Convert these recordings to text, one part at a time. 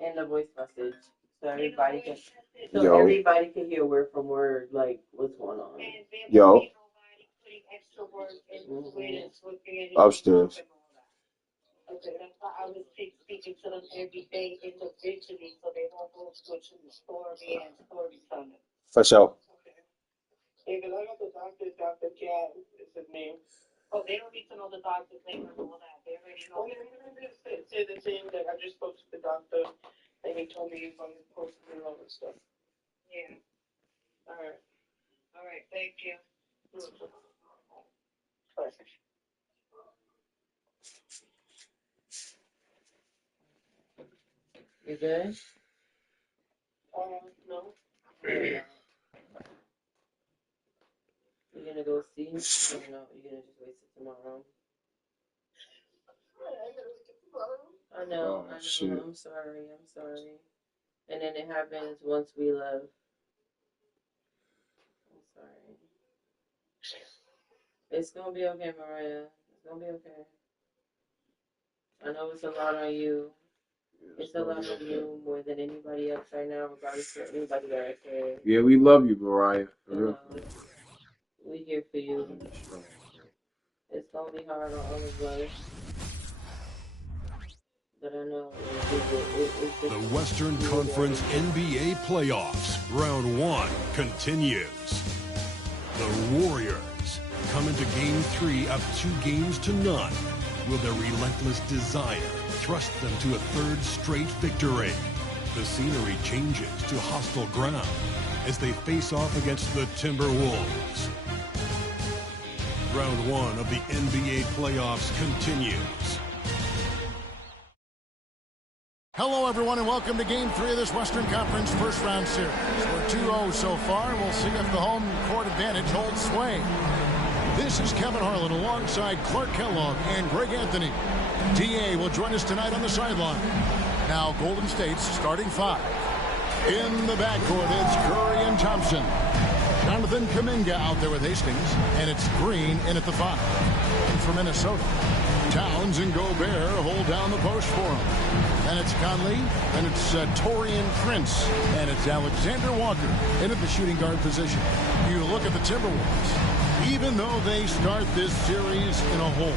And the voice message. So everybody can hear word from word, like what's going on. Yo. Upstairs. Okay, that's why I was speaking to them every day individually, so they won't go switching the story and story time. For sure. Okay. David, I got the doctor, Dr. Cat is his name. Oh, they don't need to know the doctor's name and all that. They already know. Okay, just say the same that I just spoke to the doctor, and he told me I'm supposed to do all this stuff. Yeah. All right. All right. Thank you. Perfect. You good? No. You're gonna go see? Or no, you're gonna just wait till tomorrow? I know, I know. Shit. I'm sorry. And then it happens once we love. I'm sorry. It's gonna be okay, Mariah. It's gonna be okay. I know it's a lot on you. It's a lot on you more than anybody else right now, regardless of anybody that I care. Yeah, we love you, Mariah. We here for you. It's gonna be hard on all of us. But I know the Western Conference NBA playoffs, round 1 continues. The Warriors come into game 3 up 2-0. Will their relentless desire thrust them to a 3rd straight victory? The scenery changes to hostile ground as they face off against the Timberwolves. Round 1 of the NBA playoffs continues. Hello, everyone, and welcome to Game 3 of this Western Conference first-round series. We're 2-0 so far, and we'll see if the home court advantage holds sway. This is Kevin Harlan alongside Clark Kellogg and Greg Anthony. D.A. will join us tonight on the sideline. Now, Golden State's starting 5. In the backcourt, it's Curry and Thompson. Jonathan Kuminga out there with Hastings, and it's Green in at the 5. And for Minnesota, Towns and Gobert hold down the post for him. And it's Conley, and it's Taurean Prince, and it's Alexander Walker in at the shooting guard position. You look at the Timberwolves, even though they start this series in a hole.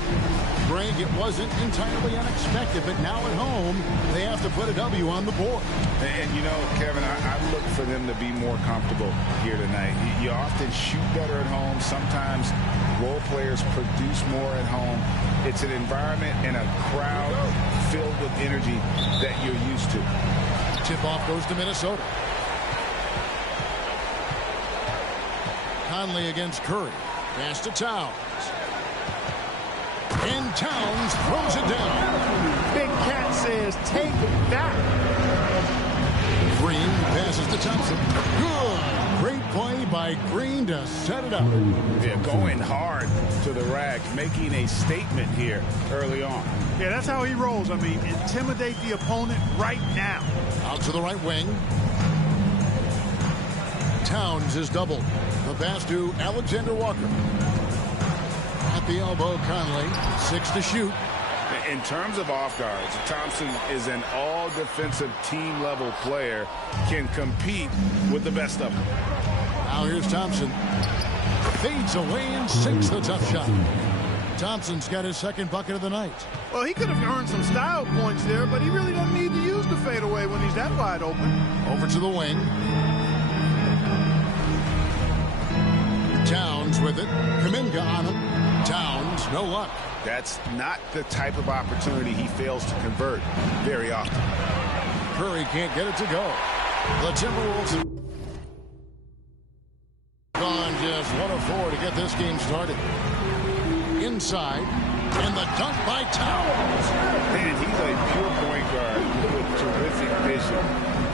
Greg, it wasn't entirely unexpected, but now at home, they have to put a W on the board. And you know, Kevin, I look for them to be more comfortable here tonight. You often shoot better at home. Sometimes role players produce more at home. It's an environment and a crowd filled with energy that you're used to. Tip-off goes to Minnesota. Conley against Curry. Pass to Towns. And Towns throws it down. Big Cat says, take that. Green passes to Thompson. Good. Great play by Green to set it up. Yeah, going hard to the rack, making a statement here early on. Yeah, that's how he rolls. I mean, intimidate the opponent right now. Out to the right wing. Towns is doubled. The pass to Alexander Walker. At the elbow, Conley. 6 to shoot. In terms of off guards, Thompson is an all-defensive team-level player, can compete with the best of them. Now here's Thompson. Fades away and sinks the tough shot. Thompson's got his 2nd bucket of the night. Well, he could have earned some style points there, but he really doesn't need to use the fadeaway when he's that wide open. Over to the wing. Towns with it. Kuminga on him. Towns, no luck. That's not the type of opportunity he fails to convert very often. Curry can't get it to go. The Timberwolves gone just 1 of 4 to get this game started. Inside, and the dunk by Towns. Man, he's a pure point guard with terrific vision.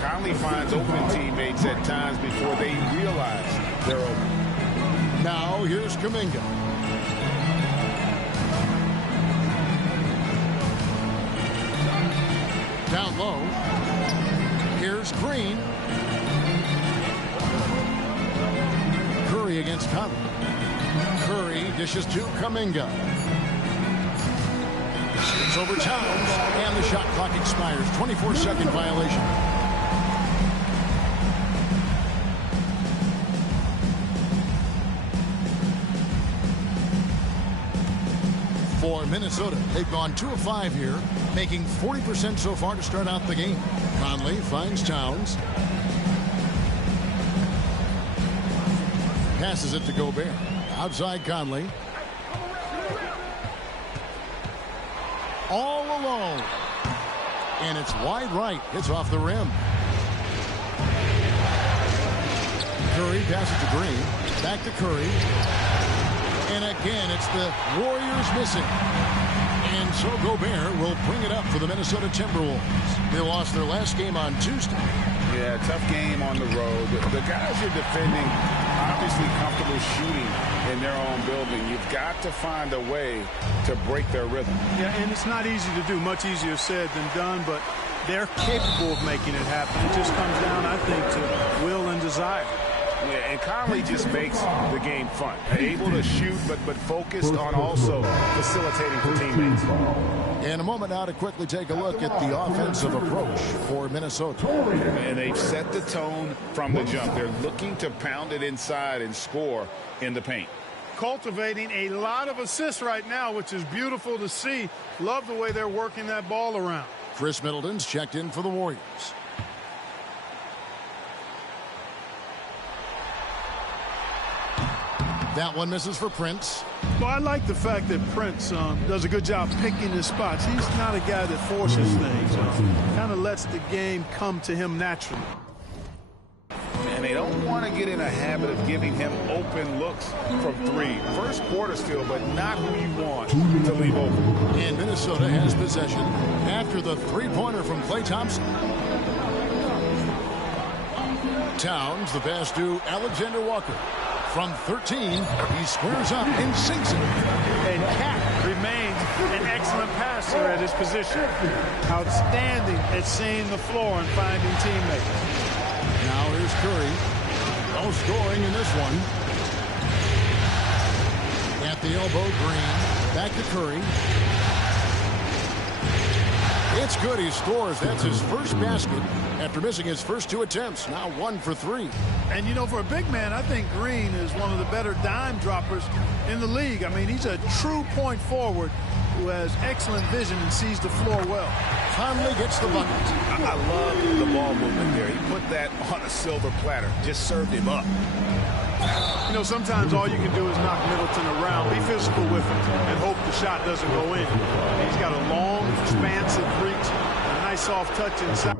Conley finds open teammates at times before they realize they're open. Now here's Kuminga. Down low. Here's Green. Curry against Conley. Curry dishes to Kuminga. Turns over Towns, and the shot clock expires. 24-second violation. For Minnesota, they've gone 2 of 5 here, making 40% so far to start out the game. Conley finds Towns. Passes it to Gobert. Outside Conley. All alone. And it's wide right. Hits off the rim. Curry passes to Green. Back to Curry. And again, it's the Warriors missing. And so Gobert will bring it up for the Minnesota Timberwolves. They lost their last game on Tuesday. Yeah, tough game on the road. The guys you're defending, obviously comfortable shooting in their own building. You've got to find a way to break their rhythm. Yeah, and it's not easy to do. Much easier said than done, but they're capable of making it happen. It just comes down, I think, to will and desire. Yeah, and Conley just makes the game fun. Able to shoot, but focused on also facilitating for teammates. In a moment now to quickly take a look at the offensive approach for Minnesota. And they've set the tone from the jump. They're looking to pound it inside and score in the paint. Cultivating a lot of assists right now, which is beautiful to see. Love the way they're working that ball around. Chris Middleton's checked in for the Warriors. That one misses for Prince. Well, I like the fact that Prince does a good job picking his spots. He's not a guy that forces things. Kind of lets the game come to him naturally. And they don't want to get in a habit of giving him open looks from 3. First quarter still, but not who you want to leave open. And Minnesota has possession after the three-pointer from Klay Thompson. Towns, the pass to Alexander Walker. From 13, he squares up and sinks it. And Cat remains an excellent passer at his position. Outstanding at seeing the floor and finding teammates. Now here's Curry. No scoring in this one. At the elbow, Green. Back to Curry. It's good. He scores. That's his first basket after missing his first 2 attempts. Now 1 for 3. And, you know, for a big man, I think Green is one of the better dime droppers in the league. I mean, he's a true point forward who has excellent vision and sees the floor well. Conley gets the bucket. I love the ball movement there. He put that on a silver platter. Just served him up. You know, sometimes all you can do is knock Middleton around, be physical with him, and hope the shot doesn't go in. He's got a long, expansive reach, and a nice soft touch inside.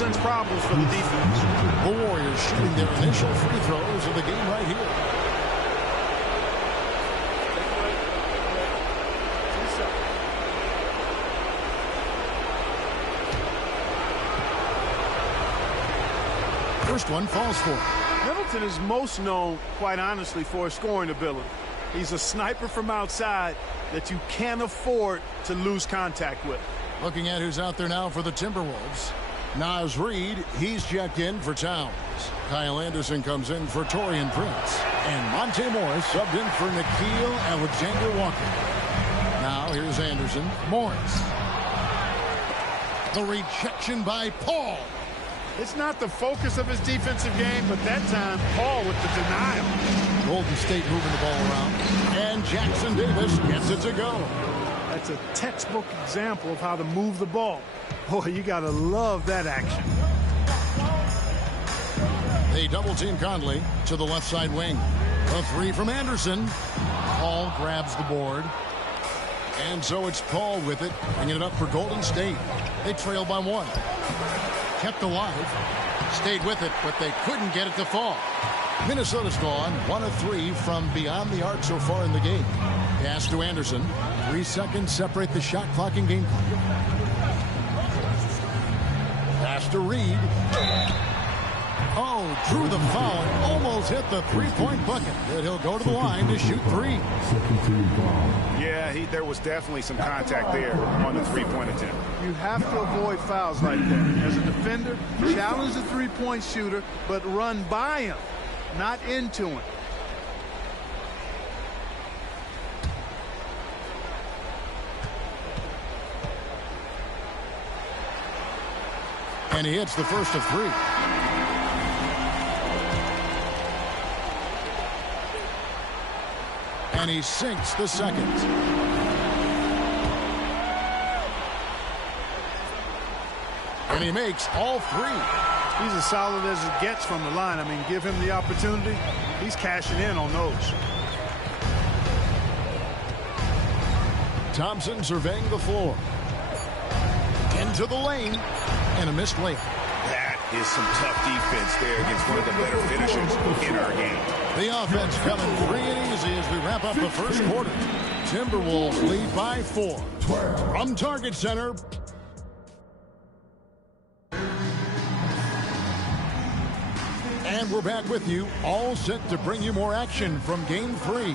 presents problems for the defense. The Warriors shooting their initial free throws of the game right here. First one falls for him. Middleton is most known, quite honestly, for his scoring ability. He's a sniper from outside that you can't afford to lose contact with. Looking at who's out there now for the Timberwolves. Naz Reid, he's checked in for Towns. Kyle Anderson comes in for Taurean Prince. And Monte Morris subbed in for Nickeil Alexander-Walker. Now here's Anderson. Morris. The rejection by Paul. It's not the focus of his defensive game, but that time, Paul with the denial. Golden State moving the ball around. And Jackson Davis gets it to go. That's a textbook example of how to move the ball. Boy, you got to love that action. They double-team Conley to the left side wing. A three from Anderson. Paul grabs the board. And so it's Paul with it, bringing it up for Golden State. They trail by one. Kept alive. Stayed with it, but they couldn't get it to fall. Minnesota's gone 1 of 3 from beyond the arc so far in the game. Pass to Anderson. 3 seconds separate the shot clock and game clock. Pass to Reid. Oh, drew the foul and almost hit the three-point bucket. But he'll go to the line to shoot 3. Yeah, there was definitely some contact there on the three-point attempt. You have to avoid fouls like that. As a defender, challenge the three-point shooter, but run by him, not into him. And he hits the first of 3. And he sinks the second. And he makes all 3. He's as solid as it gets from the line. I mean, give him the opportunity. He's cashing in on those. Thompson surveying the floor. Into the lane. And a missed layup. That is some tough defense there against one of the better finishers in our game. The offense coming free and easy as we wrap up the first quarter. Timberwolves lead by 4. From Target Center. And we're back with you, all set to bring you more action from Game 3.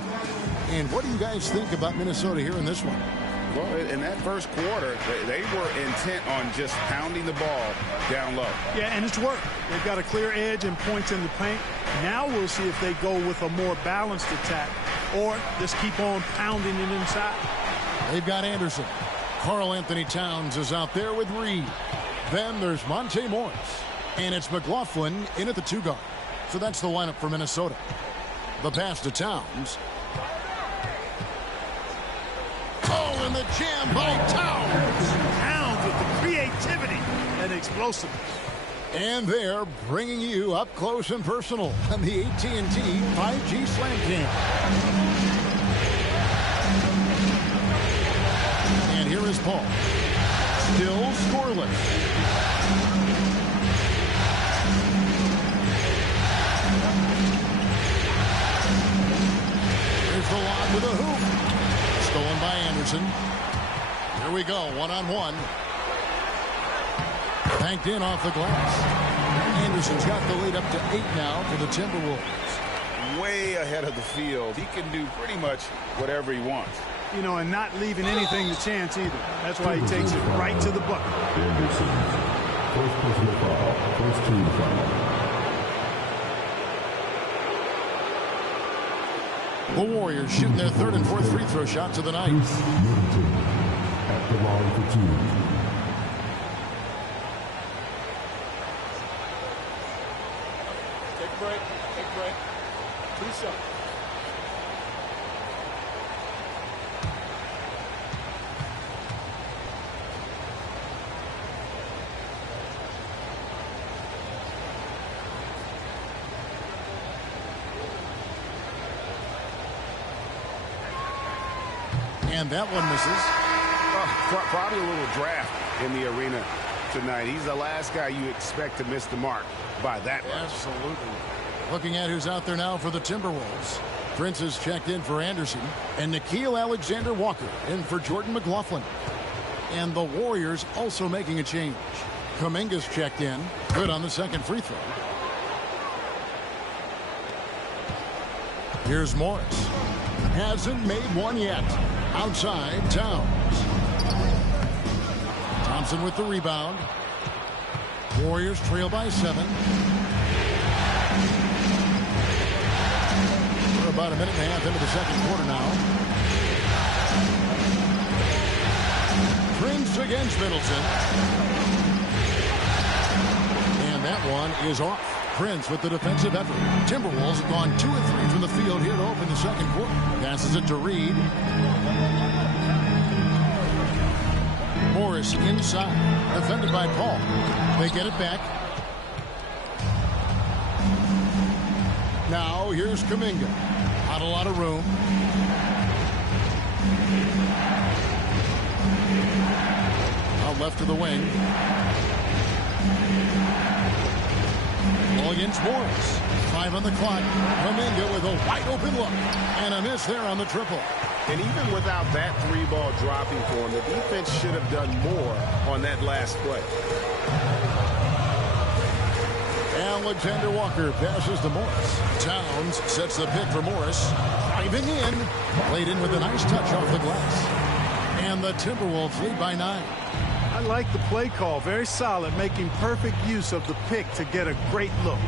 And what do you guys think about Minnesota here in this one? Well, in that first quarter, they were intent on just pounding the ball down low. Yeah, and it's worked. They've got a clear edge and points in the paint. Now we'll see if they go with a more balanced attack or just keep on pounding it inside. They've got Anderson. Karl Anthony Towns is out there with Reid. Then there's Monte Morris. And it's McLaughlin in at the 2 guard. So that's the lineup for Minnesota. The pass to Towns. Oh, and the jam by Towns. Towns with the creativity and explosiveness. And they're bringing you up close and personal on the AT&T 5G Slam Cam. And here is Paul. Still scoreless. Here's the lob with a hoop. Stolen by Anderson. Here we go, one-on-one. Banked in off the glass. Anderson's got the lead up to 8 now for the Timberwolves. Way ahead of the field. He can do pretty much whatever he wants. You know, and not leaving anything to chance either. That's why he takes it right to the bucket. Anderson, first personal foul, first team foul. The Warriors shooting their 3rd and 4th free throw shots of the night. Middleton at the line for 2. Take a break. 2 shots. And that one misses. Probably a little draft in the arena tonight. He's the last guy you expect to miss the mark by that much. Absolutely. Looking at who's out there now for the Timberwolves. Prince is checked in for Anderson, and Nickeil Alexander-Walker in for Jordan McLaughlin. And the Warriors also making a change. Kuminga's checked in. Good on the second free throw. Here's Morris. Hasn't made one yet. Outside, Towns. Thompson with the rebound. Warriors trail by 7. We're about a minute and a half into the second quarter now. Prince against Middleton. And that one is off. Prince with the defensive effort. Timberwolves have gone 2 of 3 from the field here to open the second quarter. Passes it to Reed. Morris inside. Defended by Paul. They get it back. Now here's Kuminga. Not a lot of room. Out left to the wing. Ball against Morris. 5 on the clock. Kuminga with a wide open look. And a miss there on the triple. And even without that 3-ball dropping for him, the defense should have done more on that last play. Alexander Walker passes to Morris. Towns sets the pick for Morris. Driving in. Played in with a nice touch off the glass. And the Timberwolves lead by 9. I like the play call. Very solid, making perfect use of the pick to get a great look.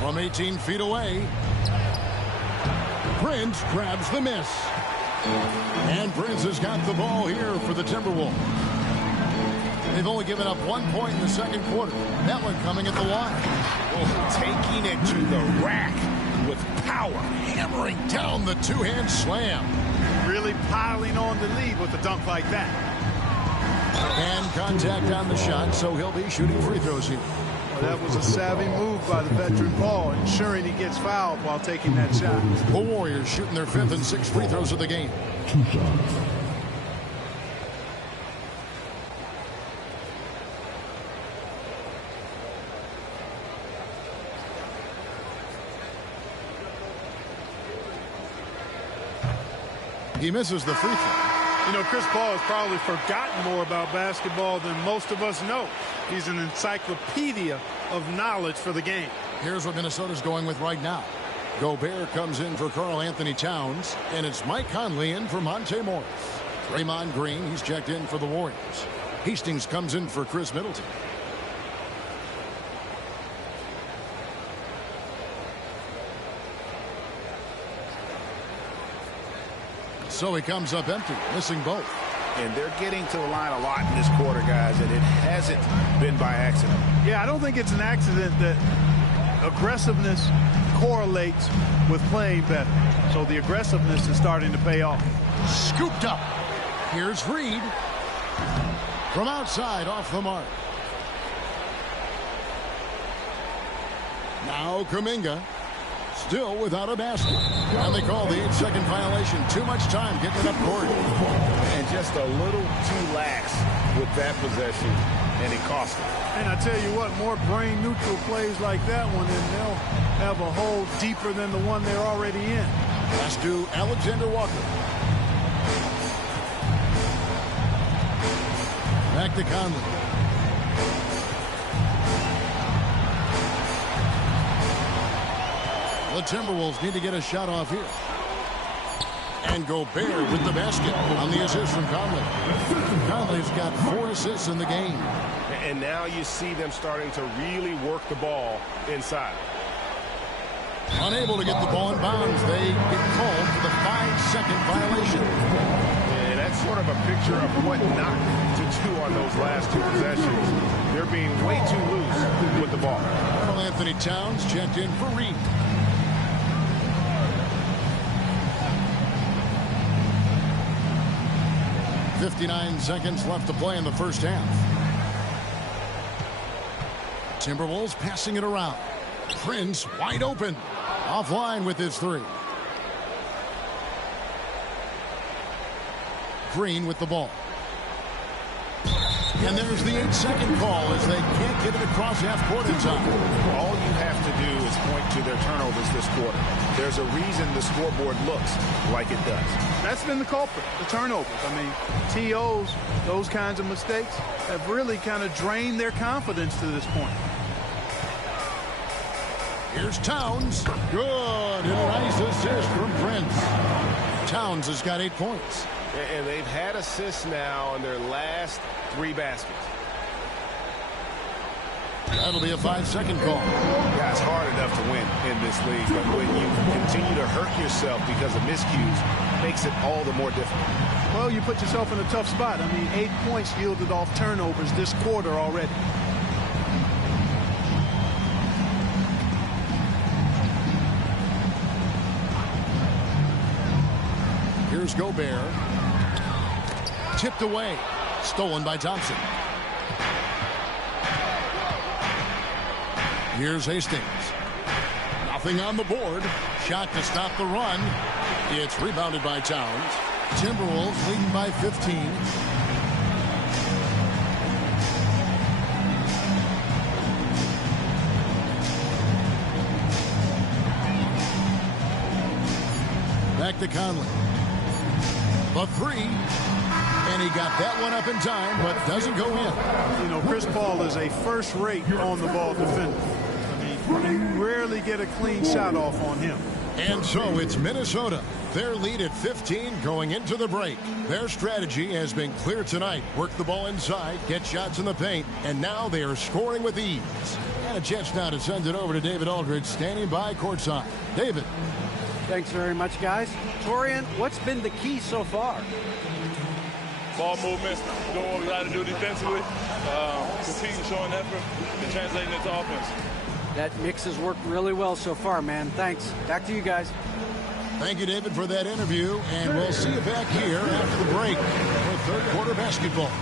From 18 feet away. Prince grabs the miss. And Prince has got the ball here for the Timberwolves. They've only given up 1 point in the second quarter. That one coming at the line. Oh, taking it to the rack with power. Hammering down the two-hand slam. Really piling on the lead with a dunk like that. And contact on the shot, so he'll be shooting free throws here. Well, that was a savvy move by the veteran Paul, ensuring he gets fouled while taking that shot. The Warriors shooting their 5th and 6th free throws of the game. 2 shots. He misses the free throw. You know, Chris Paul has probably forgotten more about basketball than most of us know. He's an encyclopedia of knowledge for the game. Here's what Minnesota's going with right now. Gobert comes in for Karl Anthony Towns, and it's Mike Conley in for Monte Morris. Draymond Green, he's checked in for the Warriors. Hastings comes in for Chris Middleton. So he comes up empty, missing both. And they're getting to the line a lot in this quarter, guys, and it hasn't been by accident. Yeah, I don't think it's an accident that aggressiveness correlates with playing better. So the aggressiveness is starting to pay off. Scooped up. Here's Reed. From outside, off the mark. Now Kuminga. Still without a basket. And they call the 8-second violation. Too much time getting it up court. And just a little too lax with that possession, and it cost them. And I tell you what, more brain-neutral plays like that one, and they'll have a hole deeper than the one they're already in. Pass to Alexander Walker. Back to Conley. The Timberwolves need to get a shot off here. And Gobert with the basket on the assist from Conley. Conley's got 4 assists in the game. And now you see them starting to really work the ball inside. Unable to get the ball in bounds. They get called for the 5-second violation. And that's sort of a picture of what not to do on those last 2 possessions. They're being way too loose with the ball. Karl Anthony Towns checked in for Reed. 59 seconds left to play in the first half. Timberwolves passing it around. Prince wide open. Offline with his 3. Green with the ball. And there's the 8-second call as they can't get it across half court in time. All you have to do is point to their turnovers this quarter. There's a reason the scoreboard looks like it does. That's been the culprit, the turnovers. I mean, TOs, those kinds of mistakes have really kind of drained their confidence to this point. Here's Towns. Good. And a nice assist from Prince. Towns has got 8 points. And they've had assists now on their last 3 baskets. That'll be a 5-second call. Yeah, it's hard enough to win in this league, but when you continue to hurt yourself because of miscues, makes it all the more difficult. Well, you put yourself in a tough spot. I mean, 8 points yielded off turnovers this quarter already. Here's Gobert. Tipped away. Stolen by Thompson. Here's Hastings. Nothing on the board. Shot to stop the run. It's rebounded by Towns. Timberwolves leading by 15. Back to Conley. The 3. And he got that one up in time, but doesn't go in. You know, Chris Paul is a first-rate on-the-ball defender. I mean, you rarely get a clean shot off on him. And so it's Minnesota. Their lead at 15 going into the break. Their strategy has been clear tonight. Work the ball inside, get shots in the paint, and now they are scoring with ease. And a chance now to send it over to David Aldridge, standing by courtside. David. Thanks very much, guys. Torian, what's been the key so far? Ball movement, doing what we got to do defensively, competing, showing effort, and translating it to offense. That mix has worked really well so far, man. Thanks. Back to you guys. Thank you, David, for that interview, and we'll see you back here after the break for third quarter basketball.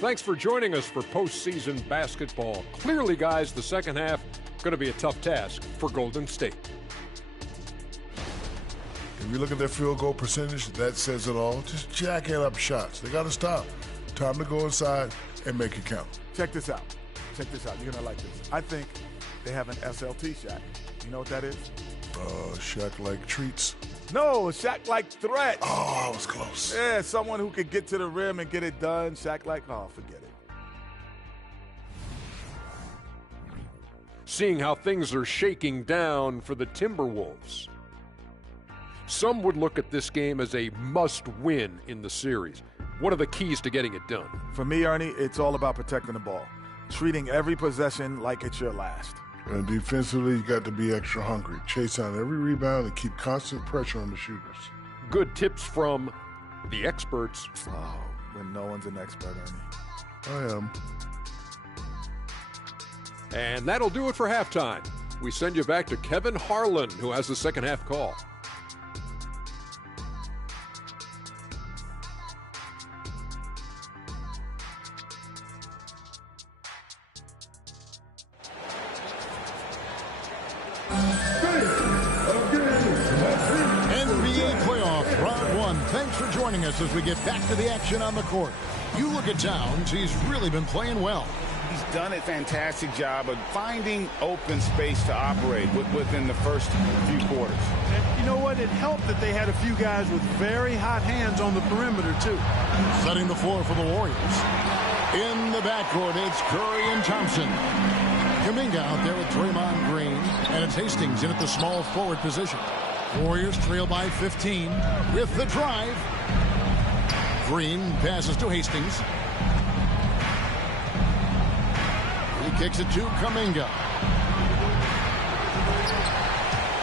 Thanks for joining us for postseason basketball. Clearly, guys, the second half going to be a tough task for Golden State. If you look at their field goal percentage, that says it all. Just jacking up shots. They got to stop. Time to go inside and make it count. Check this out. Check this out. You're going to like this. I think they have an SLT Shaq. You know what that is? Shaq like treats. No, a Shaq like threat. Oh, I was close. Yeah, someone who could get to the rim and get it done. Shaq like, oh, forget it. Seeing how things are shaking down for the Timberwolves. Some would look at this game as a must-win in the series. What are the keys to getting it done? For me, Ernie, it's all about protecting the ball. Treating every possession like it's your last. And defensively, you got to be extra hungry. Chase down every rebound and keep constant pressure on the shooters. Good tips from the experts. Oh, when no one's an expert, Ernie. I am. And that'll do it for halftime. We send you back to Kevin Harlan, who has the second half call. NBA playoffs, round one. Thanks for joining us as we get back to the action on the court. You look at Towns, he's really been playing well. He's done a fantastic job of finding open space to operate within the first few quarters. And you know what? It helped that they had a few guys with very hot hands on the perimeter, too. Setting the floor for the Warriors. In the backcourt, it's Curry and Thompson. Kuminga out there with Draymond Green, and it's Hastings in at the small forward position. Warriors trail by 15 with the drive. Green passes to Hastings. He kicks it to Kuminga.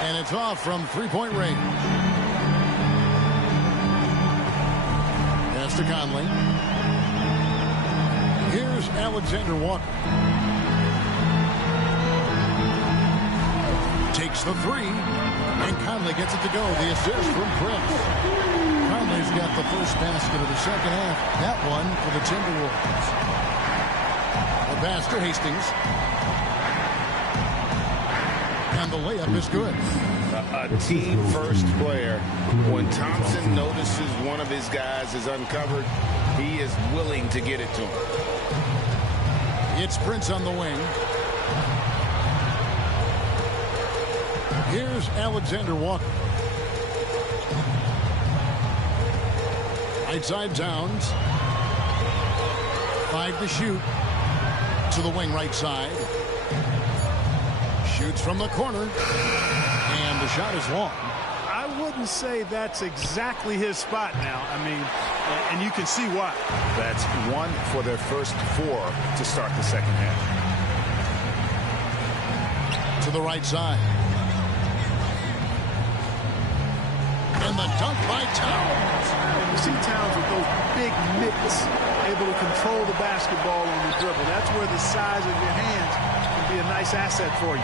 And it's off from three-point range. Pass to Conley. Here's Alexander Walker. Takes the three, and Conley gets it to go. The assist from Prince. Conley's got the first basket of the second half. That one for the Timberwolves. The pass to Hastings. And the layup is good. A team-first player. When Thompson notices one of his guys is uncovered, he is willing to get it to him. It's Prince on the wing. Here's Alexander Walker. Right side Towns. 5 to shoot. To the wing right side. Shoots from the corner. And the shot is long. I wouldn't say that's exactly his spot now. I mean, and you can see why. That's one for their first 4 to start the second half. To the right side. And the dunk by Towns. You see Towns with those big mitts, able to control the basketball on the dribble. That's where the size of your hands can be a nice asset for you.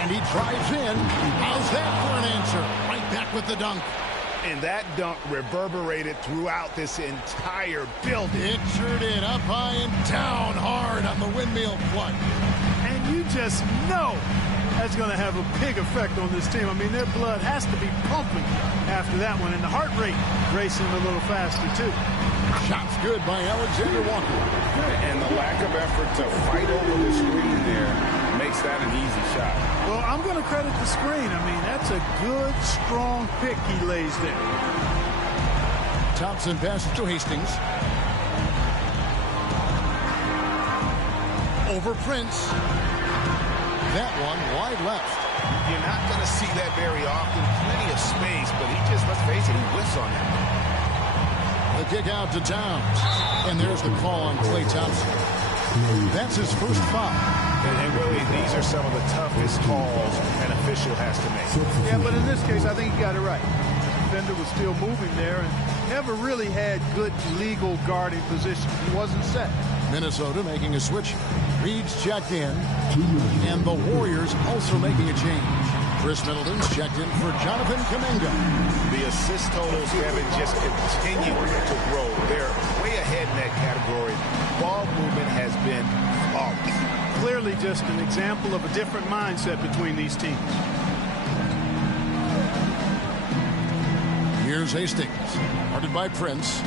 And he drives in. How's that for an answer? Right back with the dunk. And that dunk reverberated throughout this entire building. It sure did. Up high and down hard on the windmill flood. And you just know that's going to have a big effect on this team. I mean, their blood has to be pumping after that one, and the heart rate racing a little faster, too. Shot's good by Alexander Walker. And the lack of effort to fight over the screen there makes that an easy shot. Well, I'm going to credit the screen. I mean, that's a good, strong pick he lays there. Thompson passes to Hastings. Over Prince. That one wide left. You're not going to see that very often. Plenty of space, but he just, let's face it, he whiffs on that. The kick out to Towns. And there's the call on Klay Thompson. That's his first foul. And really, these are some of the toughest calls an official has to make. Yeah, but in this case, I think he got it right. The defender was still moving there and never really had good legal guarding position. He wasn't set. Minnesota making a switch. Reed's checked in. And the Warriors also making a change. Chris Middleton's checked in for Jonathan Kuminga. The assist totals, Kevin, just continue to grow. They're way ahead in that category. Ball movement has been flawless. Clearly just an example of a different mindset between these teams. Here's Hastings, guarded by Prince.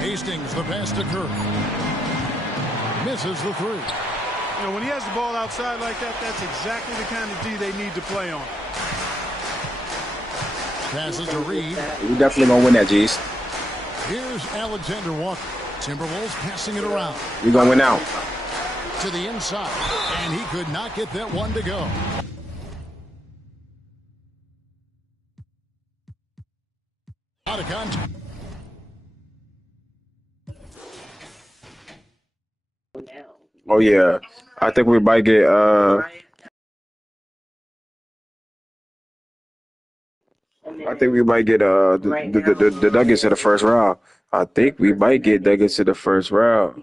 Hastings, the pass to Curry. Misses the three. You know, when he has the ball outside like that, that's exactly the kind of D they need to play on. Passes to Reed. We definitely gonna win that, G's. Here's Alexander Walker. Timberwolves passing it around. We gonna win out. To the inside, and he could not get that one to go. Out of contact. Oh yeah, I think we might get the Nuggets in the first round. I think we might get Nuggets in the first round.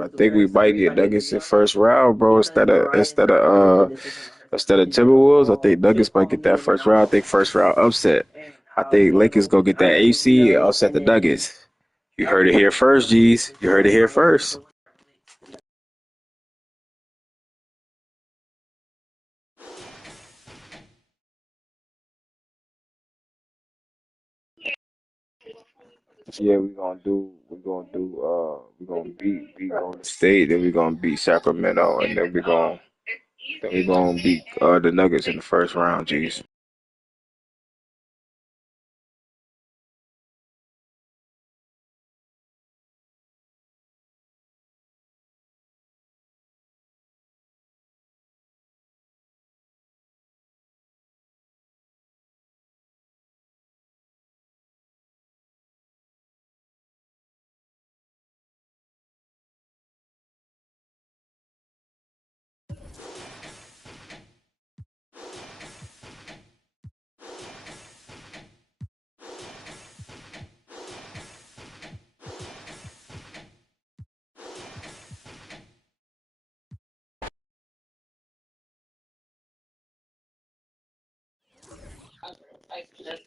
I think we might get Nuggets in the first round, bro. Instead of Timberwolves, I think Nuggets might get that first round. I think first round upset. I think Lakers go get that AC and upset the Nuggets. You heard it here first, G's. You heard it here first. Yeah, we're gonna beat Golden State, then we're gonna beat Sacramento, and then we're gonna beat the Nuggets in the first round, G's.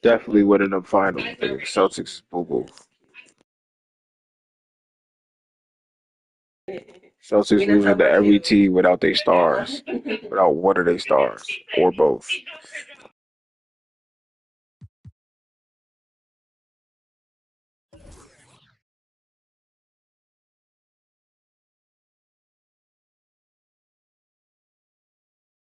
Definitely winning the final. Celtics, boo boo. Celtics losing to every team without their stars, without one of their stars, or both.